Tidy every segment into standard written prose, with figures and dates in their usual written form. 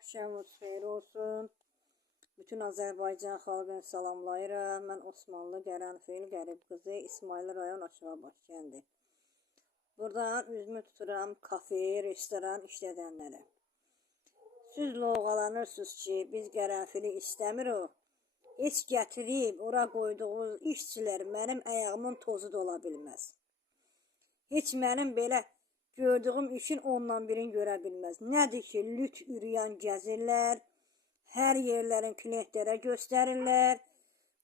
Akşamınız xeyir olsun. Bütün Azərbaycan xalqını salamlayıram. Mən Osmanlı Qərənfil Qərib qızı İsmail rayon Aşağı Başkəndi. Buradan üzümü tuturam kafe, restoran işlədənlərə. Siz loğalanırsınız ki, biz Qərənfili istəmirik. Heç gətirib ora qoyduğunuz işçilər mənim ayağımın tozu da ola bilməz. Heç mənim belə gördüğüm işin ondan birini görə bilməz. Nədir ki, lüt ürüyan gəzirlər, hər yerlərin klientlərə göstərirlər,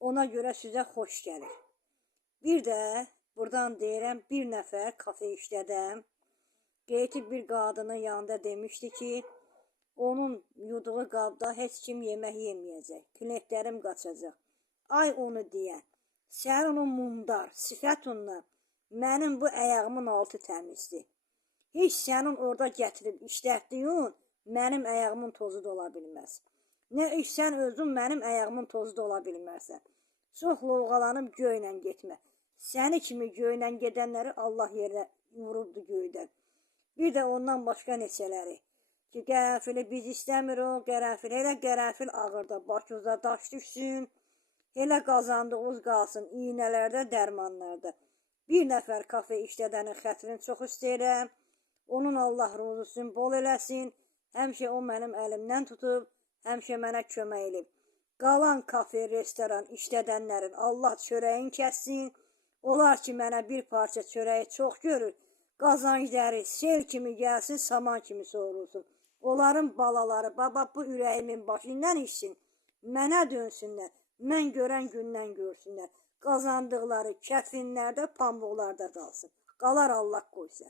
ona görə sizə xoş gəlir. Bir də buradan deyirəm, bir nəfər kafe işlədəm, qeyti bir qadının yanında demişdi ki, onun yuduğu qabda heç kim yemək yeməyəcək, klientlərim qaçacaq. Ay onu deyən, sən onun mundar, sifətunla, mənim bu ayağımın altı təmizdir. Heç sənin orada gətirib işlətdiyin mənim ayağımın tozu da ola bilməz. Nə iş sən özün mənim ayağımın tozu da ola bilmərsən. Çox lovğalanıb göylə getmə. Səni kimi göylə gedənləri Allah yerə vurubdu göydən. Bir də ondan başqa neçələri. Ki, qərənfili biz istəmirik, qərənfil, elə qərənfil ağırda, başınıza daş düşsün, elə qazandığınız qalsın, iynələrdə, dərmanlarda. Bir nəfər kafe işlədənin xətrini çox istəyirəm. Onun Allah ruzusun bol eləsin. Həmişə o mənim əlimdən tutub, həmişə mənə kömək edib. Qalan kafe, restoran işlədənlərin Allah çörəyin kəssin. Onlar ki, mənə bir parça çörəyi çox görür. Qazancları sel kimi gəlsin, saman kimi soğurulsun. Onların balaları, baba bu ürəyimin başından içsin. Mənə dönsünlər. Mən görən gündən görsünlər. Qazandıqları kəfinlərdə, pambıqlarda qalsın. Qalar Allah qoysa.